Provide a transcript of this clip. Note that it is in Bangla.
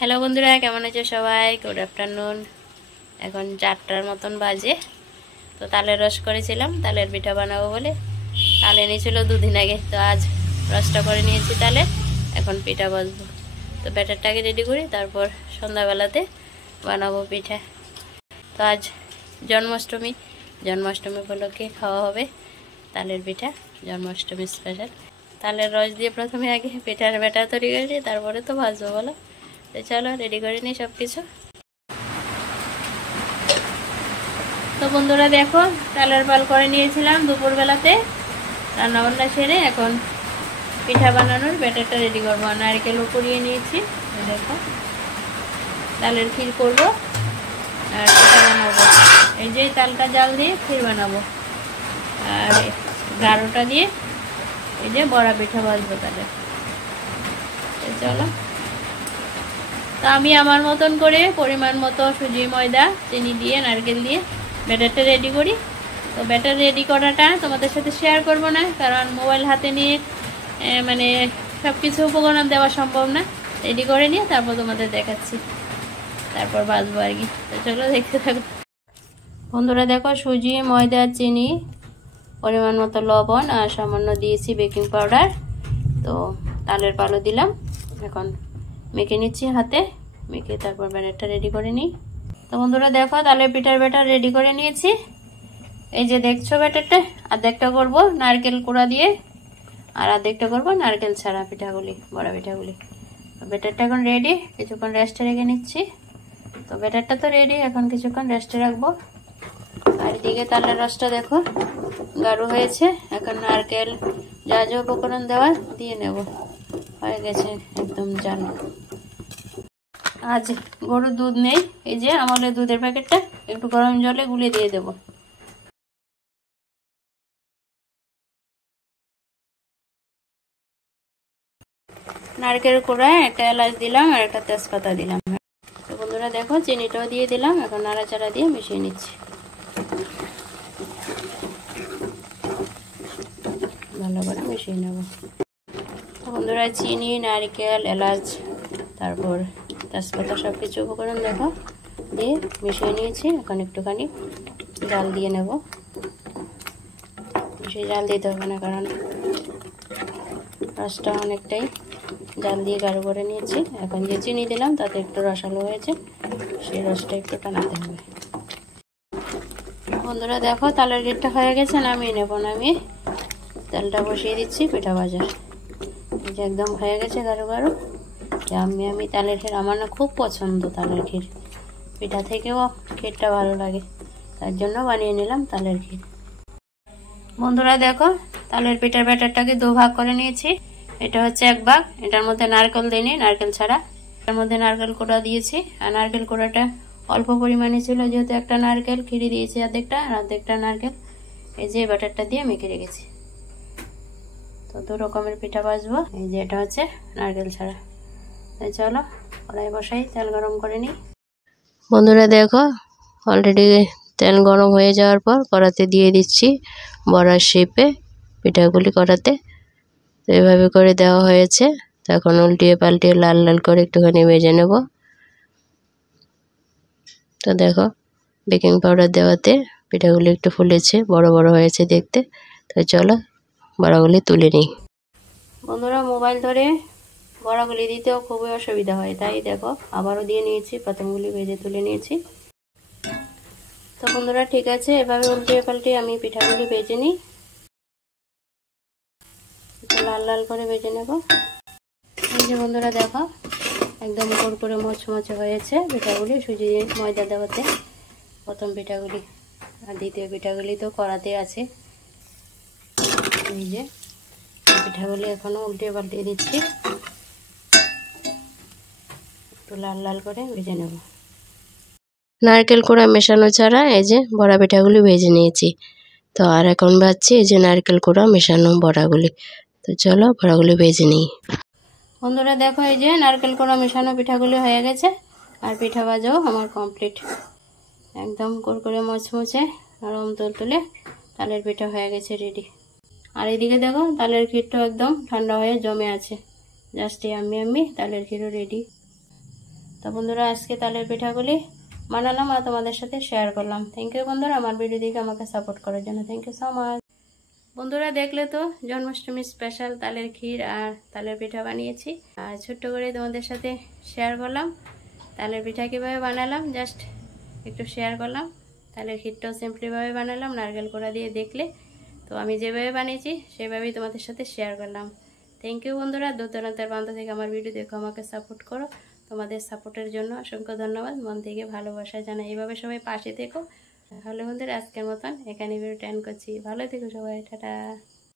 হ্যালো বন্ধুরা, কেমন আছো সবাই? Good afternoon. এখন 4টার মতন বাজে। তো তালের রস করেছিলাম, তালের পিঠা বানাবো বলে। তাল এনেছিল 2 দিন আগে, তো আজ রসটা করে নিয়েছি তালে। এখন পিঠা বাজবো। তো ব্যাটারটাকে রেডি করি, তারপর সন্ধ্যাবেলাতে বানাবো পিঠা। তো আজ জন্মাষ্টমী উপলক্ষে খাওয়া হবে তালের পিঠা, জন্মাষ্টমী স্পেশাল। তালের রস দিয়ে প্রথমে আগে পিঠার ব্যাটার তৈরি করেছি, তারপরে তো ভাজবো বলো। তো চলো রেডি করে নিই সব কিছু। তো বন্ধুরা দেখো, তালের পাল করে নিয়েছিলাম দুপুরবেলাতে, রান্নাবান্না সেরে এখন পিঠা বানানোর ব্যাটারটা রেডি করবো। নারকেলও কুড়িয়ে নিয়েছি, দেখো তালের ক্ষীর করবো আর পিঠা বানাবো। এই যে তালটা জাল দিয়ে ক্ষীর বানাবো, আর গাঢ়টা দিয়ে এই যে বড়া পিঠা ভাজবো তাহলে। চলো, তো আমি আমার মতন করে পরিমাণ মতো সুজি, ময়দা, চিনি দিয়ে নারকেল দিয়ে ব্যাটারটা রেডি করি। তো ব্যাটার রেডি করাটা তোমাদের সাথে শেয়ার করব না, কারণ মোবাইল হাতে নিয়ে মানে সব কিছু উপকরণ দেওয়া সম্ভব না। রেডি করে নিয়ে তারপর তোমাদের দেখাচ্ছি, তারপর বাজবো আর কি। তো চলো দেখতে থাকো বন্ধুরা। দেখো, সুজি, ময়দা, চিনি, পরিমাণ মতো লবণ আর সামান্য দিয়েছি বেকিং পাউডার। তো তালের পালও দিলাম, এখন মেখে নিচ্ছি হাতে, মেখে তারপর ব্যাটারটা রেডি করে নিই। তো বন্ধুরা দেখো, তালের পিঠার ব্যাটার রেডি করে নিয়েছি। এই যে দেখছো ব্যাটারটা, অর্ধেকটা করব নারকেল কুড়া দিয়ে আর অর্ধেকটা করব নারকেল ছাড়া পিঠাগুলি, বড়া পিঠাগুলি। তো ব্যাটারটা এখন রেডি, কিছুক্ষণ রেস্টে রেখে নিচ্ছি। তো ব্যাটারটা তো রেডি, এখন কিছুক্ষণ রেস্টে রাখবো। আর এদিকে তালের রসটা দেখো গাঢ় হয়েছে, এখন নারকেল যা যা উপকরণ দেওয়া দিয়ে নেব। হয়ে গেছে একদম জাল। আজ গরুর দুধ নেই, এই যে আমলের দুধের প্যাকেটটা একটু গরম জলে গুলে দিয়ে দেব। নারকেল কোড়ায় একটা এলাচ দিলাম আর একটা তেজপাতা দিলাম। তো বন্ধুরা দেখো, চিনিটাও দিয়ে দিলাম, এখন নাড়াচাড়া দিয়ে মিশিয়ে নিচ্ছি ভালো করে মিশিয়ে নেব। তো বন্ধুরা চিনি, নারকেল, এলাচ, তারপর তেজপাতা সব কিছু উপকরণ দেখো দিয়ে মিশিয়ে নিয়েছি। এখন একটুখানি জাল দিয়ে নেব। বেশি জাল দিতে হবে না, কারণ রসটা অনেকটাই জাল দিয়ে গাঢ় করে নিয়েছি। এখন যে চিনি দিলাম তাতে একটু রসালো হয়েছে, সেই রসটা একটু টানাতে হবে। বন্ধুরা দেখো, তালের গেটটা হয়ে গেছে, নামিয়ে নেব। নামিয়ে তেলটা বসিয়ে দিচ্ছি পিঠা ভাজার। এই যে একদম হয়ে গেছে গাঢ় গাঢ়। আমি তালের ক্ষীর আমার না খুব পছন্দ, তালের ক্ষীর পিঠা থেকেও ক্ষীরটা ভালো লাগে, তার জন্য বানিয়ে নিলাম তালের ক্ষীর। বন্ধুরা দেখো, তালের পিঠার ব্যাটারটাকে 2 ভাগ করে নিয়েছি। এটা হচ্ছে 1 ভাগ, এটার মধ্যে নারকেল দিইনি, নারকেল ছাড়া। এর মধ্যে নারকেল কোড়া দিয়েছি, আর নারকেল কোড়াটা অল্প পরিমাণে ছিল, যেহেতু একটা নারকেল ক্ষীরে দিয়েছি অর্ধেকটা, আর অর্ধেকটা নারকেল এই যে ব্যাটারটা দিয়ে মেখে রেখেছি। তো 2 রকমের পিঠা ভাজবো। এই যে এটা হচ্ছে নারকেল ছাড়া। চলো কড়াই বসাই, তেল গরম করে নিই। বন্ধুরা দেখো, অলরেডি তেল গরম হয়ে যাওয়ার পর কড়াতে দিয়ে দিচ্ছি বড়ার শেপে পিঠাগুলি কড়াতে। তো এভাবে করে দেওয়া হয়েছে। তো এখন উল্টিয়ে পাল্টিয়ে লাল লাল করে একটুখানি ভেজে নেব। তো দেখো, বেকিং পাউডার দেওয়াতে পিঠাগুলি একটু ফুলেছে, বড় বড় হয়েছে দেখতে। তো চলো বড়াগুলি তুলে নিই। বন্ধুরা মোবাইল ধরে বড়াগুলি দিতেও খুবই অসুবিধা হয়, তাই দেখো আবারও দিয়ে নিয়েছি, প্রথমগুলি ভেজে তুলে নিয়েছি। তো বন্ধুরা ঠিক আছে, এভাবে উল্টিয়ে পাল্টিয়ে আমি পিঠাগুলি ভেজে নিই, লাল লাল করে ভেজে নেব। এই যে বন্ধুরা দেখো, একদম কুরকুরে মচমচে হয়েছে পিঠাগুলি সুজি ময়দা দেওয়াতে। প্রথম পিঠাগুলি আর দ্বিতীয় পিঠাগুলি তো কড়াতে আছে। এই যে পিঠাগুলি এখনো উল্টিয়ে পাল্টিয়ে দিচ্ছি, একটু লাল লাল করে ভেজে নেব। নারকেল কোড়া মেশানো ছাড়া এই যে বড়া পিঠাগুলি ভেজে নিয়েছি। তো আর এখন ভাজছি এই যে নারকেল কোড়া মেশানো বড়াগুলি। তো চলো বড়াগুলি ভেজে নিই। বন্ধুরা দেখো, এই যে নারকেল কোড়া মেশানো পিঠাগুলি হয়ে গেছে, আর পিঠা ভাজাও আমার কমপ্লিট। একদম কুরকুরে মচমচে নরম তুলতুলে তালের পিঠা হয়ে গেছে রেডি। আর এদিকে দেখো, তালের ক্ষীরটাও একদম ঠান্ডা হয়ে জমে আছে। জাস্ট আমি তালের ক্ষীরও রেডি। তো বন্ধুরা আজকে তালের পিঠাগুলি বানালাম আর তোমাদের সাথে শেয়ার করলাম। থ্যাংক ইউ বন্ধুরা আমার ভিডিও দেখে আমাকে সাপোর্ট করার জন্য। Thank you so much. বন্ধুরা দেখলে তো জন্মাষ্টমী স্পেশাল তালের ক্ষীর আর তালের পিঠা বানিয়েছি, আর ছোট্ট করে তোমাদের সাথে শেয়ার করলাম তালের পিঠা কীভাবে বানালাম, জাস্ট একটু শেয়ার করলাম। তালের ক্ষীরটাও সিম্পলিভাবে বানালাম নারকেল কোড়া দিয়ে, দেখলে তো আমি যেভাবে বানিয়েছি সেভাবেই তোমাদের সাথে শেয়ার করলাম। থ্যাংক ইউ বন্ধুরা, দূর দূরান্তের প্রান্ত থেকে আমার ভিডিও দেখো, আমাকে সাপোর্ট করো। তোমাদের সাপোর্টের জন্য অসংখ্য ধন্যবাদ, মন থেকে ভালোবাসা জানাই। এইভাবে সবাই পাশে থেকো। তাহলে বন্ধুরা আজকের মতন এখানে ভিডিওটা এন্ড করছি। ভালো থেকো সবাই, টাটা।